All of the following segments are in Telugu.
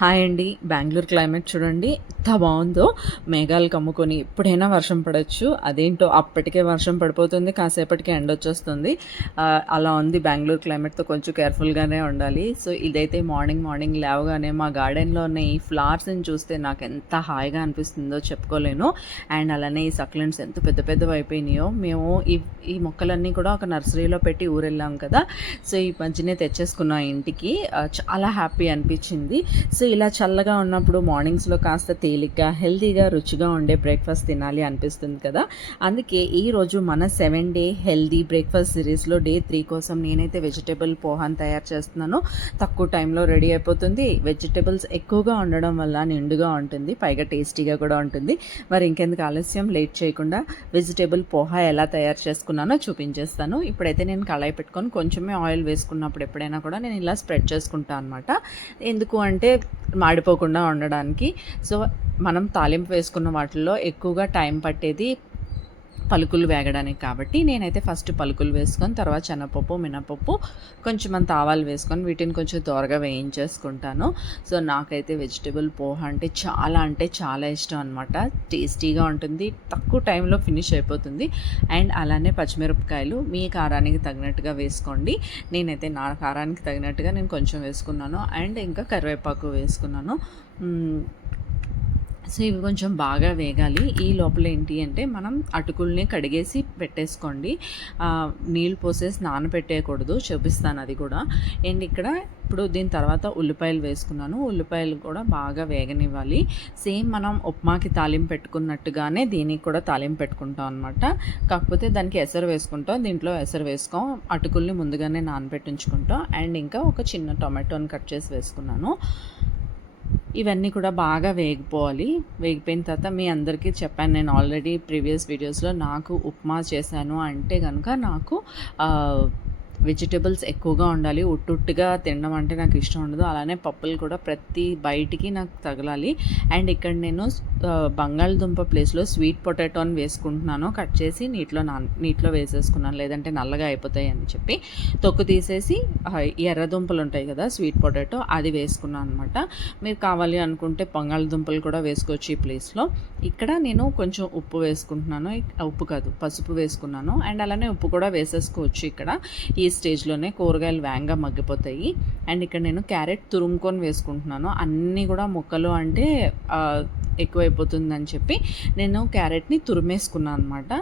హాయ్ అండి. బెంగుళూరు క్లైమేట్ చూడండి ఎంత బాగుందో. మేఘాలు కమ్ముకొని ఎప్పుడైనా వర్షం పడవచ్చు. అదేంటో అప్పటికే వర్షం పడిపోతుంది, కాసేపటికే ఎండ వచ్చేస్తుంది. అలా ఉంది బెంగుళూరు క్లైమేట్తో. కొంచెం కేర్ఫుల్గానే ఉండాలి. సో ఇదైతే మార్నింగ్ లేవగానే మా గార్డెన్లో ఉన్న ఈ ఫ్లవర్స్ని చూస్తే నాకు ఎంత హాయిగా అనిపిస్తుందో చెప్పుకోలేను. అండ్ అలానే ఈ సక్లెంట్స్ ఎంత పెద్దవి అయిపోయినాయో. మేము ఈ మొక్కలన్నీ కూడా ఒక నర్సరీలో పెట్టి ఊరెళ్ళాం కదా. సో ఈ మధ్యనే తెచ్చేసుకున్నాం ఇంటికి. చాలా హ్యాపీ అనిపించింది. సో ఇలా చల్లగా ఉన్నప్పుడు మార్నింగ్స్లో కాస్త తేలిగ్గా హెల్తీగా రుచిగా ఉండే బ్రేక్ఫాస్ట్ తినాలి అనిపిస్తుంది కదా. అందుకే ఈరోజు మన 7-డే హెల్తీ బ్రేక్ఫాస్ట్ సిరీస్లో డే 3 కోసం నేనైతే వెజిటేబుల్ పోహాన్ తయారు చేస్తున్నాను. తక్కువ టైంలో రెడీ అయిపోతుంది. వెజిటేబుల్స్ ఎక్కువగా ఉండడం వల్ల నిండుగా ఉంటుంది, పైగా టేస్టీగా కూడా ఉంటుంది. మరి ఇంకెందుకు ఆలస్యం, లేట్ చేయకుండా వెజిటేబుల్ పోహా ఎలా తయారు చేసుకున్నానో చూపించేస్తాను. ఇప్పుడైతే నేను కళాయి పెట్టుకొని కొంచెమే ఆయిల్ వేసుకున్నప్పుడు ఎప్పుడైనా కూడా నేను ఇలా స్ప్రెడ్ చేసుకుంటాను అనమాట. ఎందుకు అంటే మాడిపోకుండా ఉండడానికి. సో మనం తాలింపు వేసుకున్న వాటిల్లో ఎక్కువగా టైం పట్టేది పలుకులు వేగడానికి, కాబట్టి నేనైతే ఫస్ట్ పలుకులు వేసుకొని తర్వాత శనగపప్పు, మినపప్పు, కొంచెం అంత ఆవాలు వేసుకొని వీటిని కొంచెం త్వరగా వేయించేసుకుంటాను. సో నాకైతే వెజిటేబుల్ పోహా అంటే చాలా ఇష్టం అనమాట. టేస్టీగా ఉంటుంది, తక్కువ టైంలో ఫినిష్ అయిపోతుంది. అండ్ అలానే పచ్చిమిరపకాయలు మీ కారానికి తగినట్టుగా వేసుకోండి. నేనైతే నా కారానికి తగినట్టుగా నేను కొంచెం వేసుకున్నాను. అండ్ ఇంకా కరివేపాకు వేసుకున్నాను. సో ఇవి కొంచెం బాగా వేగాలి. ఈ లోపల ఏంటి అంటే మనం అటుకుల్ని కడిగేసి పెట్టేసుకోండి. నీళ్ళు పోసేసి నానబెట్టేయకూడదు, చూపిస్తాను అది కూడా. అండ్ ఇక్కడ ఇప్పుడు దీని తర్వాత ఉల్లిపాయలు వేసుకున్నాను. ఉల్లిపాయలు కూడా బాగా వేగనివ్వాలి. సేమ్ మనం ఉప్మాకి తాలింపు పెట్టుకున్నట్టుగానే దీనికి కూడా తాలింపు పెట్టుకుంటాం అనమాట. కాకపోతే దానికి ఎసరు వేసుకుంటాం, దీంట్లో ఎసరు వేసుకోం. అటుకుల్ని ముందుగానే నానబెట్టించుకుంటాం. అండ్ ఇంకా ఒక చిన్న టొమాటోని కట్ చేసి వేసుకున్నాను. ఇవన్నీ కూడా బాగా వేగిపోవాలి. వేగిపోయిన తర్వాత మీ అందరికీ చెప్పాను నేను ఆల్రెడీ ప్రీవియస్ వీడియోస్లో, నాకు ఉప్మా చేశాను అంటే కనుక నాకు వెజిటేబుల్స్ ఎక్కువగా ఉండాలి. ఉట్టుగా తినడం అంటే నాకు ఇష్టం ఉండదు. అలానే పప్పులు కూడా ప్రతి బయటికి నాకు తగలాలి. అండ్ ఇక్కడ నేను బంగాళదుంప ప్లేస్లో స్వీట్ పొటాటోని వేసుకుంటున్నాను. కట్ చేసి నీటిలో వేసేసుకున్నాను, లేదంటే నల్లగా అయిపోతాయి అని చెప్పి తొక్కు తీసేసి ఎర్రదుంపలు ఉంటాయి కదా, స్వీట్ పొటాటో, అది వేసుకున్నాను అనమాట. మీరు కావాలి అనుకుంటే బంగాళదుంపలు కూడా వేసుకోవచ్చు ఈ ప్లేస్లో. ఇక్కడ నేను కొంచెం ఉప్పు వేసుకుంటున్నాను. ఉప్పు కాదు, పసుపు వేసుకున్నాను. అండ్ అలానే ఉప్పు కూడా వేసేసుకోవచ్చు ఇక్కడ. ఈ స్టేజ్లోనే కూరగాయలు వేగంగా మగ్గిపోతాయి. అండ్ ఇక్కడ నేను క్యారెట్ తురుముకొని వేసుకుంటున్నాను. అన్నీ కూడా ముక్కలు అంటే ఎక్కువైపోతుందని చెప్పి నేను క్యారెట్ని తురిమేసుకున్నాను అనమాట.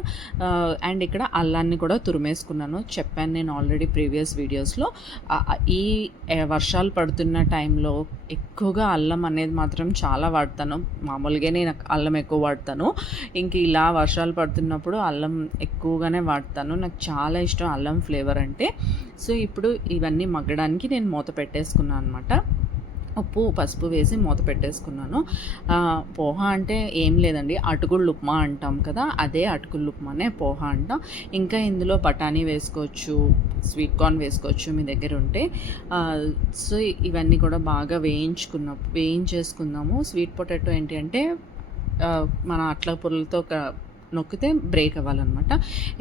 అండ్ ఇక్కడ అల్లాన్ని కూడా తురిమేసుకున్నాను. చెప్పాను నేను ఆల్రెడీ ప్రీవియస్ వీడియోస్లో. ఈ వర్షాలు పడుతున్న టైంలో ఎక్కువగా అల్లం అనేది మాత్రం చాలా వాడతాను. మామూలుగా నేను అల్లం ఎక్కువ వాడతాను. ఇంక ఇలా వర్షాలు పడుతున్నప్పుడు అల్లం ఎక్కువగానే వాడతాను. నాకు చాలా ఇష్టం అల్లం ఫ్లేవర్ అంటే. సో ఇప్పుడు ఇవన్నీ మగ్గడానికి నేను మూత పెట్టేసుకున్నాను అనమాట. ఉప్పు పసుపు వేసి మూత పెట్టేసుకున్నాను. పోహా అంటే ఏం లేదండి, అటుకుళ్ళు ఉప్మా అంటాం కదా, అదే అటుకుళ్ళు ఉప్మానే పోహా అంటాం. ఇంకా ఇందులో బఠానీ వేసుకోవచ్చు, స్వీట్ కార్న్ వేసుకోవచ్చు మీ దగ్గర ఉంటే. సో ఇవన్నీ కూడా బాగా వేయించేసుకుందాము. స్వీట్ పొటాటో ఏంటి అంటే మన అట్ల పుల్లలతో నొక్కితే బ్రేక్ అవ్వాలన్నమాట.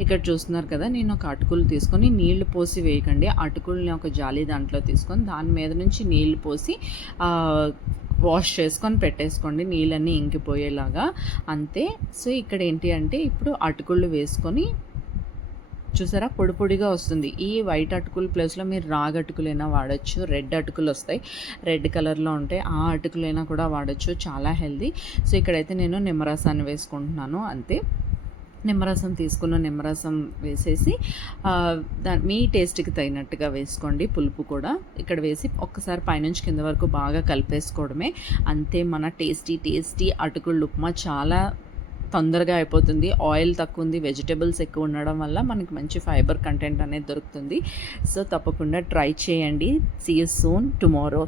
ఇక్కడ చూస్తున్నారు కదా, నేను ఒక అటుకులు తీసుకొని, నీళ్లు పోసి వేయకండి, అటుకుల్ని ఒక జాలి దాంట్లో తీసుకొని దాని మీద నుంచి నీళ్లు పోసి వాష్ చేసుకొని పెట్టేసుకోండి, నీళ్ళన్నీ ఇంకిపోయేలాగా, అంతే. సో ఇక్కడ ఏంటి అంటే ఇప్పుడు అటుకుళ్ళు వేసుకొని, చూసారా పొడిగా వస్తుంది. ఈ వైట్ అటుకుల ప్లేస్లో మీరు రాగి అటుకులైనా వాడచ్చు, రెడ్ అటుకులు వస్తాయి, రెడ్ కలర్లో ఉంటాయి, ఆ అటుకులైనా కూడా వాడచ్చు, చాలా హెల్దీ. సో ఇక్కడైతే నేను నిమ్మరసాన్ని వేసుకుంటున్నాను, అంతే. నిమ్మరసం వేసేసి మీ టేస్ట్కి తగినట్టుగా వేసుకోండి. పులుపు కూడా ఇక్కడ వేసి ఒక్కసారి పైనుంచి కింద వరకు బాగా కలిపేసుకోవడమే, అంతే. మన టేస్టీ అటుకుళ్ళు ఉప్మా చాలా తొందరగా అయిపోతుంది. ఆయిల్ తక్కువ ఉంది, వెజిటేబుల్స్ ఎక్కువ ఉండడం వల్ల మనకి మంచి ఫైబర్ కంటెంట్ అనేది దొరుకుతుంది. సో తప్పకుండా ట్రై చేయండి. See you soon tomorrow.